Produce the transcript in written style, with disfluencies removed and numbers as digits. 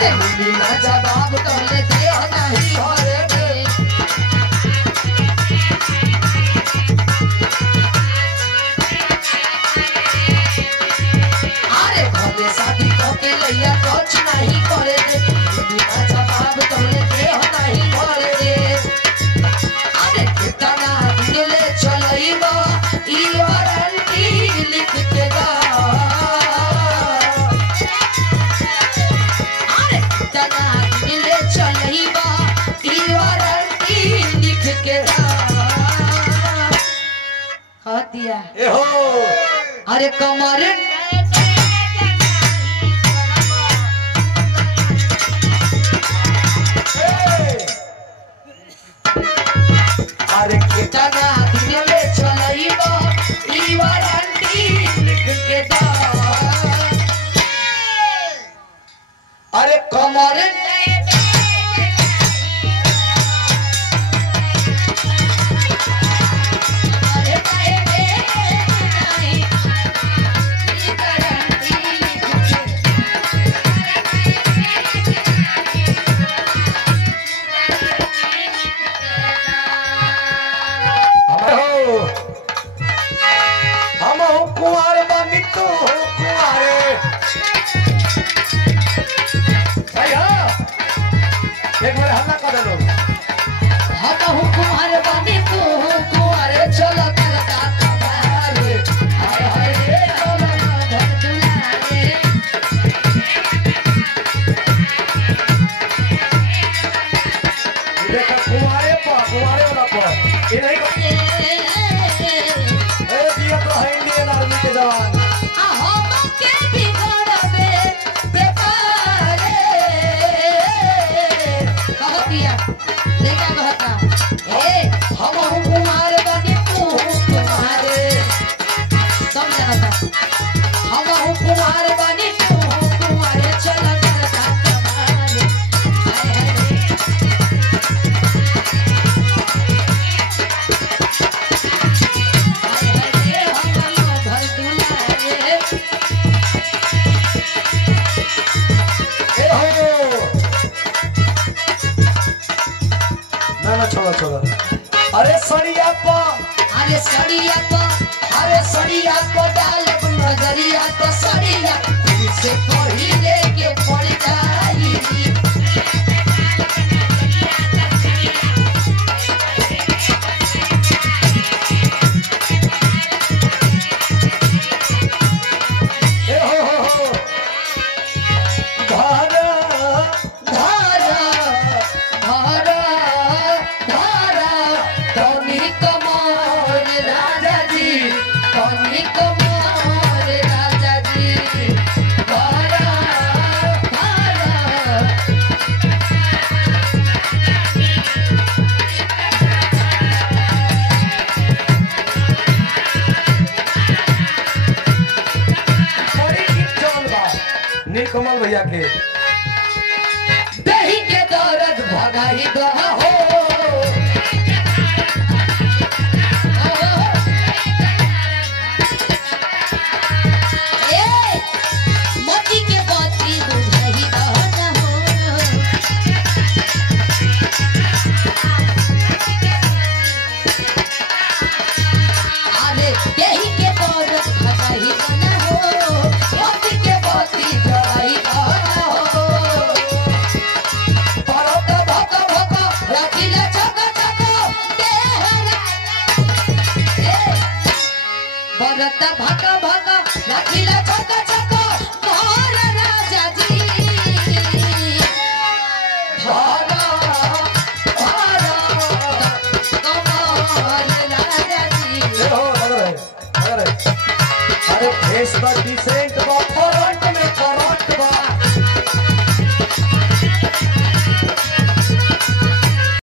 अरे मिली ना जवाब तोले दे नहीं घरे में अरे घरे शादी करके लैया कुछ नहीं करे रे मिली ना जवाब तोले दे नहीं घरे रे अरे कितना दिन ले चलइबा ई वारंटी लिख के दा ए हो अरे कमर अरे कितना दिन ले चलइबा ई वारंटी लिख के दा अरे कमर एक बार हल्ला कर दो हम हुकुमार बनी तू हुकुमार चलो करता कबारे हाय हाय रे चलो धर दुलारे देखा कुमारे वाला पर ये नहीं ए दिया तो है इंडियन आर्मी के जवान छोड़ा अरे सड़िया पर डाल नजरिया तो सड़िया से पहिले के पड़ जाई ए हो धारा धारा धारा नीलकमल भैया के दही के दर्द भगाई दहा हो मोती के बाती बुझाई दहा हो अरे दही के दर्द भगाई दहा हो मोती के बाती भगत भागा भागा रखिला चका चका मोर राजा जी भागा भागा कमर राजा जी अरे फेस बड़ी से